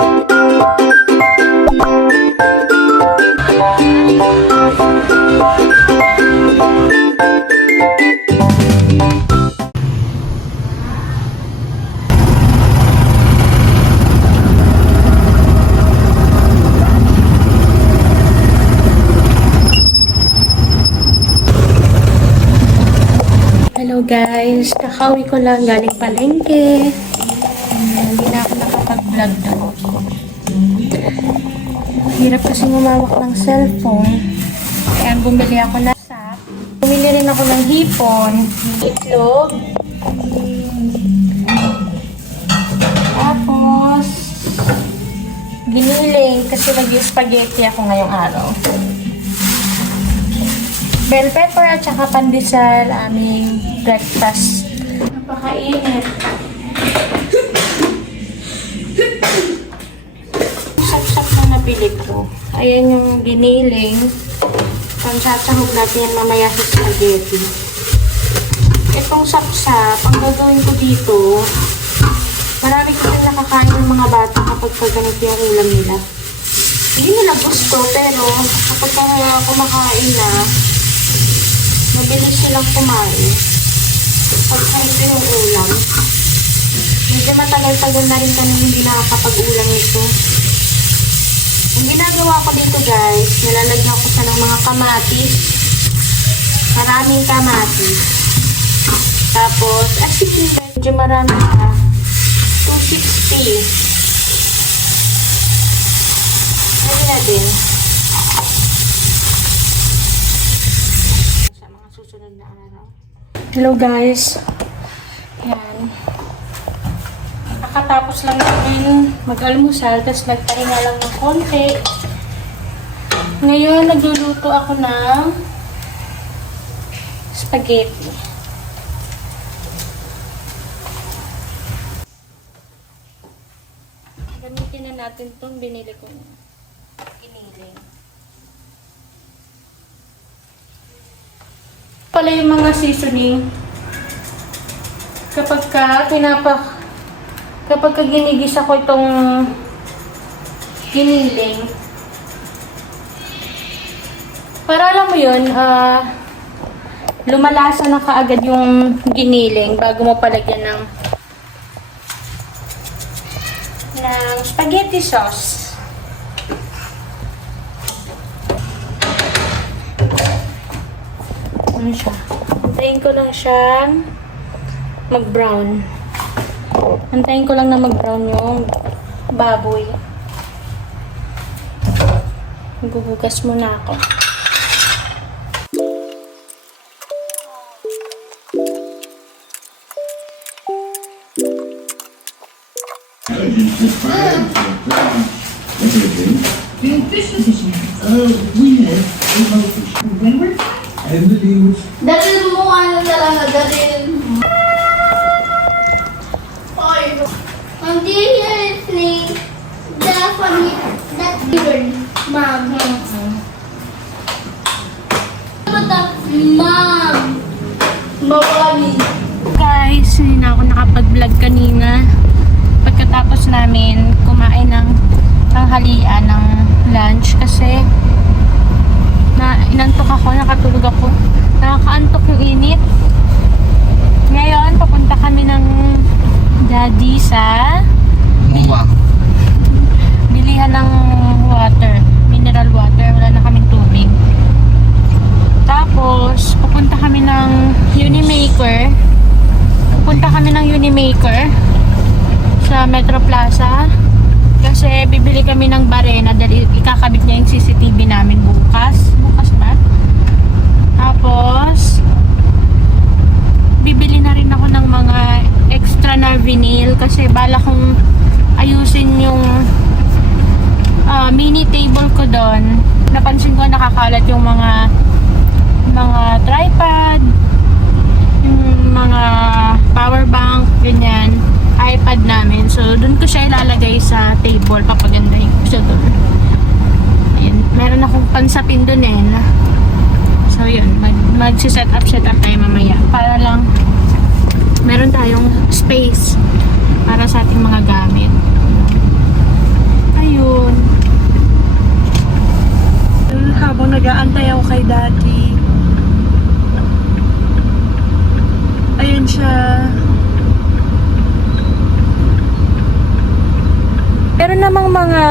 Hello guys, kakauwi ko lang galing palengke. Hindi na ako nakapag-vlog doon. Hirap kasi lumawak ng cellphone. Kaya bumili ako na sap. Bumili rin ako ng hipon, itlog. Tapos, giniling kasi nag-spaghetti ako ngayong araw. Bell pepper at saka pandesal, aming breakfast. Napakainit. Sap-sap na napili ko. Ayan yung giniling. Pansasahog natin yan mamaya sa spaghetti. Itong sap-sap, ang gagawin ko dito, marami kasi nakakain ng mga bata kapag ganito yung ulam nila. Hindi nila gusto, pero kapag kumakain na, mabilis silang kumain. Pag ganito yung ulam, medyo matagal-tagal na rin kami hindi nakakapag-ulam nito. Ang ginagawa ko dito guys, nilalagyan ko sa ng mga kamatis. Maraming kamatis. Tapos, asin, medyo marami pa. 260. Lagyan natin. Susunod na araw. Hello guys. Yan. Nakatapos lang namin mag-almusal, tapos nagpahinga lang ng konti. Ngayon, nagluluto ako ng spaghetti. Gamitin na natin itong binili ko na giniling. Pala yung mga seasoning kapag ginigisa ko itong giniling, para alam mo yun, lumalasa na kaagad yung giniling bago mo palagyan ng spaghetti sauce. Ano siya? Antayin ko lang siyang mag-brown. Antayin ko lang na mag-brown yung baboy. Gugugas muna ako. Yung fish na fish we have a fish. When we're and the leaves. Dalil mo ano talaga, dalil mo. Hindi yun the funny, that weird, mom. Mom. Mawali. Guys, hindi na ako nakapag-vlog kanina. Pagkatapos namin kumain ng tanghalian ng lunch kasi inantok ako, nakatulog ako. Nakakaantok yung init. Ngayon, papunta kami ng daddy sa bilihan ng water, mineral water. Wala na kaming tubig. Tapos, pupunta kami ng Unimaker. Sa Metro Plaza. Kasi bibili kami ng barena dahil ikakabit niya yung CCTV namin bukas. Bukas ba? Tapos, bibili na rin ako ng mga extra na vinyl kasi bala kong ayusin yung mini table ko doon. Napansin ko nakakalat yung mga tripod, yung mga power bank, ganyan, iPad namin. So, doon ko siya ilalagay sa table. Papagandahin ko siya doon. Ayan. Meron akong pansapin doon eh. So, yun. Mag-set up tayo mamaya. Para lang meron tayong space para sa ating mga gamit. Meron namang mga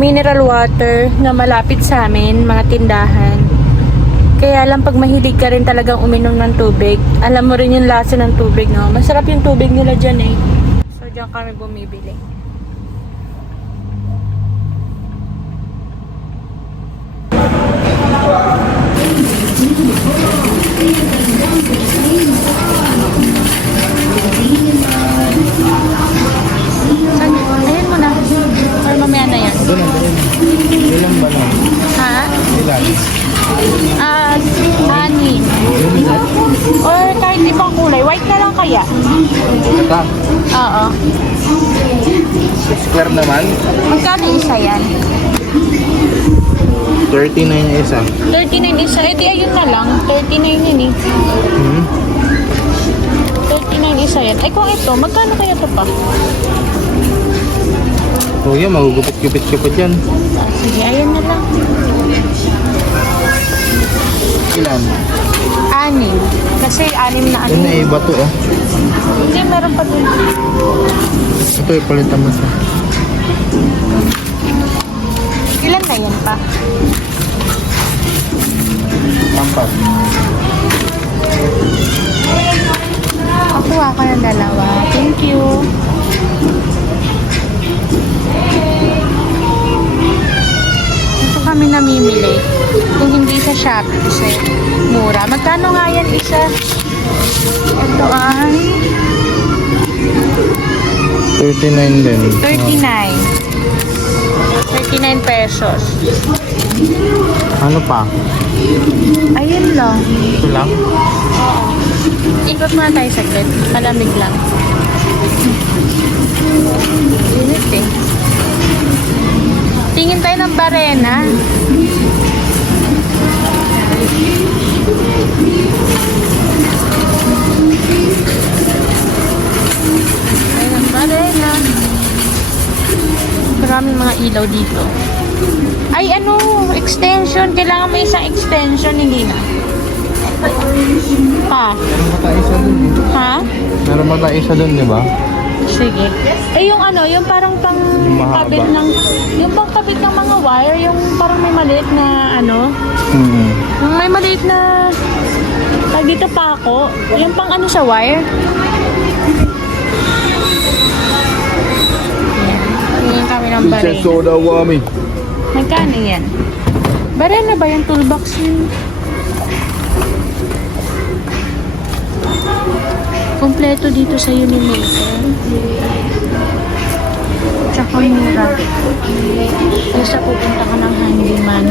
mineral water na malapit sa amin, mga tindahan. Kaya lang pag mahilig ka rin talagang uminom ng tubig, alam mo rin yung lasa ng tubig, no? Masarap yung tubig nila dyan eh. So, dyan kami bumibili. Ayan mo na. Or mamaya na yan. Ilang ba na? Ha? Ilan? Anin. Or kahit ibang kulay. White na lang kaya? Ito. Oo. Square naman. Magkano isa yan? 39 yung isa. 39 isa. Eh di ayun na lang. 39 yun eh. 39 isa yan. Ay kung ito, magkano kaya ito pa? Kuya, magugupit-gupit-gupit yan. Sige, ayun na lang. Ilan? 6. Kasi 6 na Yun na iba to oh. Hindi, meron pa dun. Ito ipalitan mo siya. Ilan na yan pa? 4. Kuha ka ng 2. Thank you. Ito kami namimili. Kung hindi sa Shopee kasi mura. Magkano nga yan isa? Ito ay 39 din. 39. 39 pesos. Ano pa? Ayun lang. Ito lang? Ikot muna tayo saglit. Malamig lang. Init eh. Tingin tayo ng barena. Tayo ng barena. Maraming mga ilaw dito. Ay ano, extension. Kailangan may isang extension, hindi na. Pa? Meron ba tayo isa dun? Ha? Meron ba tayo isa dun, di ba? Sige. Eh yung ano, yung parang pang mahaba. kabit ng yung pang kabit ng mga wire, yung parang may maliit na ano, yung may maliit na tag dito pa ako, yung pang ano sa wire. Yan. Tingin kami ng barena. soda wami. Magkano yan? Barena ba yung toolbox yun? Kompleto dito sa Unimaker. Tsaka mura. Kaysa pupunta ka ng handyman.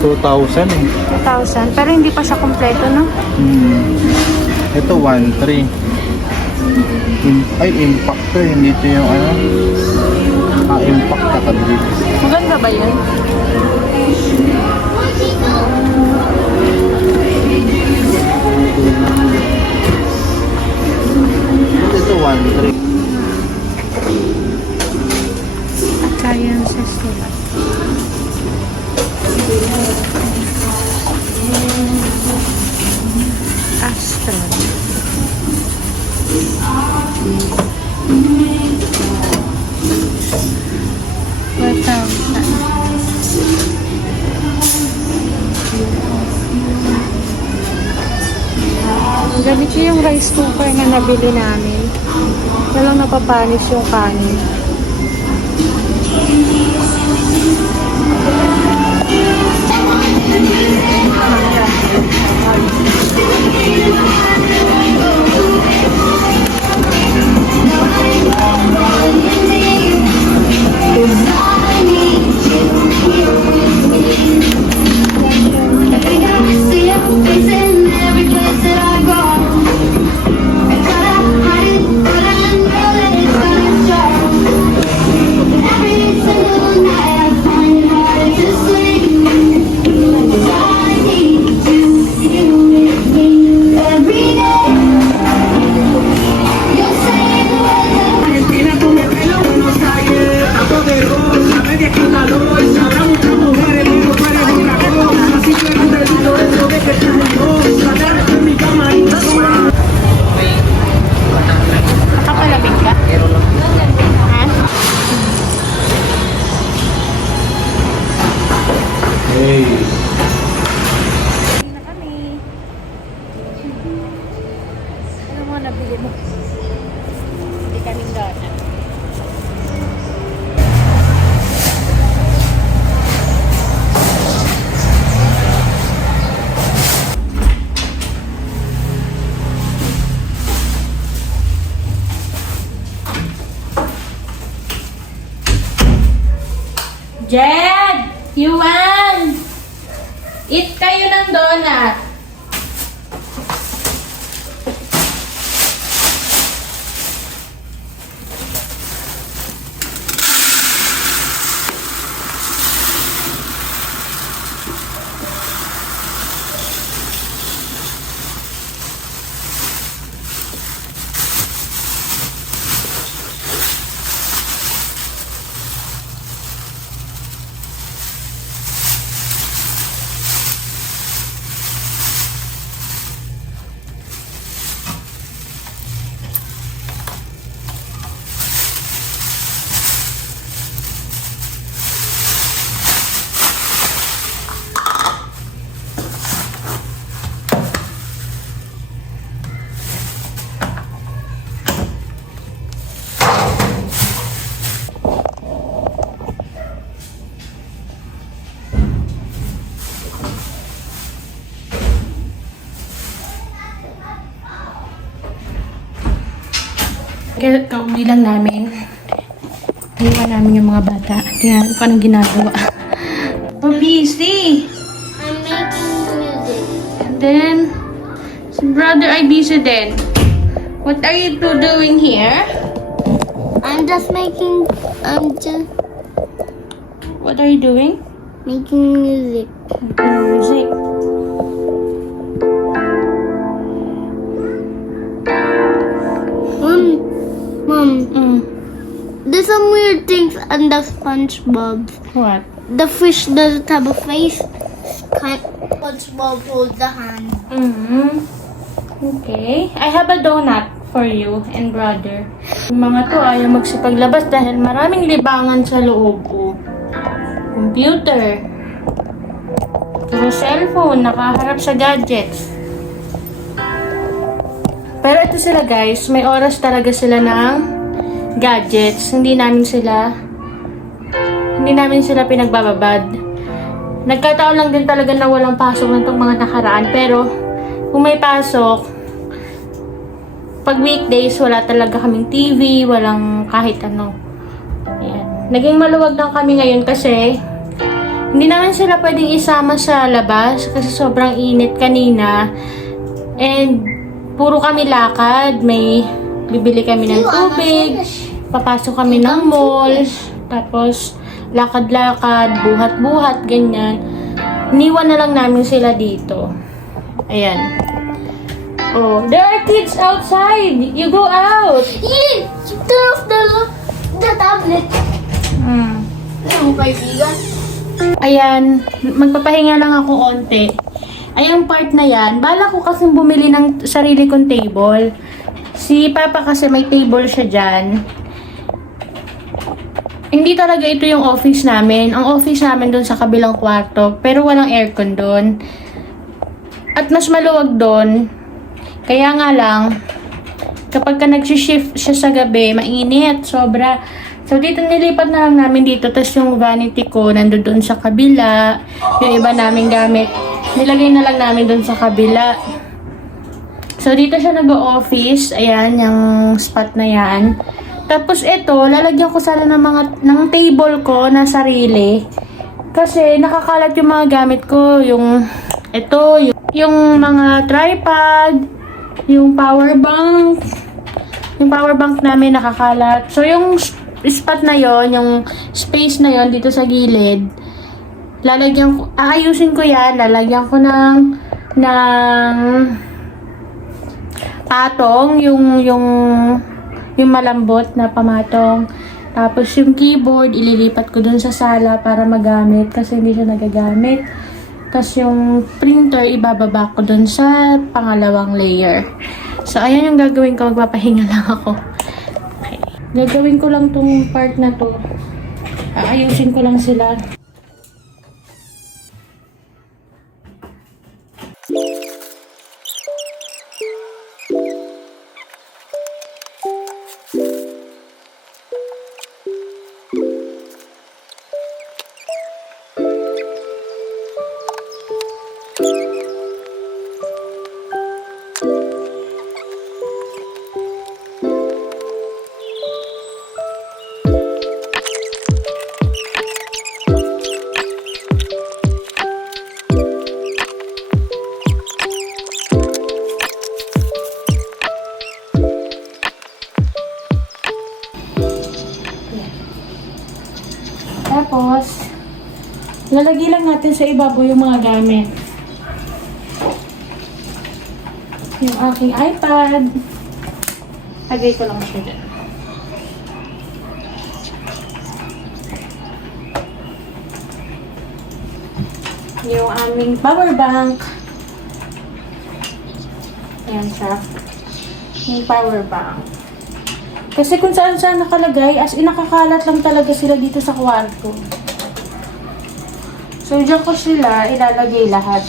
$2,000 eh. 2,000. Pero hindi pa siya kompleto, no? Ito 1,300. Ay, impact to. Hindi ito yung ano. Impact nakadrip. Maganda ba yun? Ito 1,300. Appliances nila. Astron. Ganito yung rice cooker na nabili namin. Walang napapanis yung kanin. Jed! Yuan! Eat kayo ng donut. Kaya kauwi lang namin. Iwan namin yung mga bata. Tingnan ko anong ginagawa. Oh, busy. I'm making music. And then, si brother ay busy din. What are you two doing here? I'm just making What are you doing? music. Music. Mom, there's some weird things under SpongeBob. What? The fish doesn't have a face. SpongeBob holds the hand. Okay. I have a donut for you and brother. Yung mga to ayaw magsipaglabas dahil maraming libangan sa loob. Oh. Computer. Puro cellphone. Nakaharap sa gadgets. Pero ito sila guys, may oras talaga sila ng gadgets. Hindi namin sila pinagbababad. Nagkataon lang din talaga na walang pasok ng itong mga nakaraan. Pero kung may pasok, pag weekdays, wala talaga kaming TV, walang kahit ano. Ayan. Naging maluwag lang kami ngayon kasi hindi namin sila pwedeng isama sa labas kasi sobrang init kanina. And puro kami lakad. May bibili kami ng tubig. Papasok kami ng mall. Tapos lakad-lakad, buhat-buhat, ganyan. Iniwan na lang namin sila dito. Ayan. Oh, there are kids outside. You go out. Turn off the tablet. Ano mo kaibigan? Ayan, magpapahinga lang ako onte. Ayang part na yan, bala ko kasi bumili ng sarili kong table. Si Papa kasi may table siya dyan. Hindi talaga ito yung office namin. Ang office namin doon sa kabilang kwarto, pero walang aircon doon. At mas maluwag doon. Kaya nga lang, kapag ka nag-shift siya sa gabi, mainit, sobra. So, dito nilipat na lang namin dito. Tapos yung vanity ko, nandun doon sa kabila. Yung iba naming gamit, nilagay na lang namin doon sa kabila. So, dito siya nag-o-office. Ayan, yung spot na yan. Tapos ito, lalagyan ko sana ng table ko na sarili. Kasi nakakalat yung mga gamit ko. Yung mga tripod, yung power bank. Yung power bank namin nakakalat. So, yung spot na yon, yung space na yon dito sa gilid, aayusin ko yan, lalagyan ko ng patong, yung malambot na pamatong. Tapos yung keyboard, ililipat ko dun sa sala para magamit kasi hindi siya nagagamit. Tapos yung printer, ibababa ko dun sa pangalawang layer. So, ayan yung gagawin ko. Magpapahinga lang ako. Okay. Gagawin ko lang tong part na to. Aayusin ko lang sila. Ilalagay lang natin sa ibabaw yung mga gamit. Yung aking iPad. Lagay ko lang siya dyan. Yung aming power bank. Ayan siya. Yung power bank. Kasi kung saan saan nakalagay, as in nakakalat lang talaga sila dito sa kwarto. So, dyan ko sila ilalagay lahat.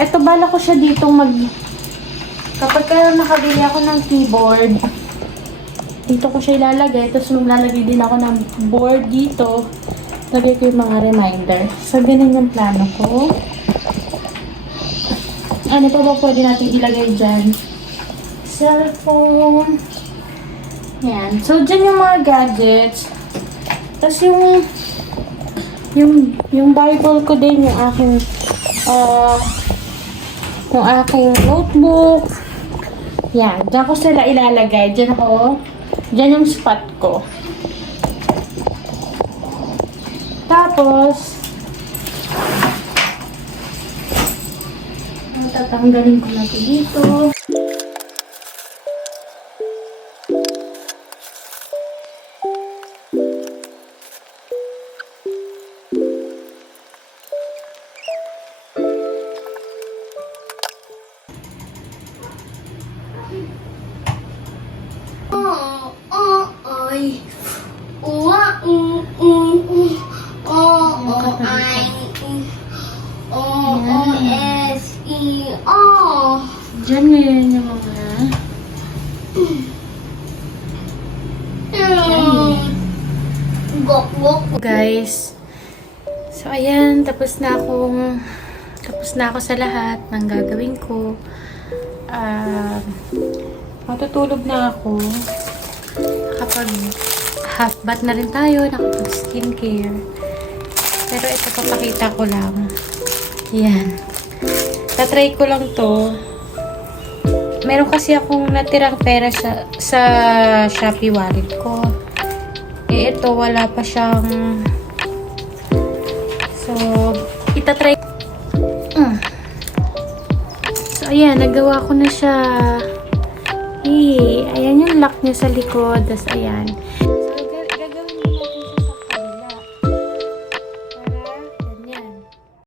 Eto, bala ko siya dito kapag nakabili ako ng keyboard, dito ko siya ilalagay. Tapos maglalagay din ako ng board dito. Lagay ko yung mga reminder. So, ganun yung plano ko. Ano pa ba pwede natin ilagay dyan? Cellphone. Yan. So, dyan yung mga gadgets. Tapos yung Bible ko din, yung aking notebook. Yan. Dyan ko sila ilalagay. Dyan yung spot ko. Tapos, tatanggalin ko na ito dito. Diyan ngayon yung mga guys. So ayan, tapos na ako sa lahat ng gagawin ko. Matutulog na ako. Kapag half bath na rin tayo, nakapag skincare. Pero ito papakita ko lang. Yan. Tatry ko lang to. Meron kasi akong natirang pera sa Shopee wallet ko. Eh, ito, wala pa siyang... So, itatry. So, ayan, nagawa ko na siya. Ayan yung lock niya sa likod. Tapos, ayan.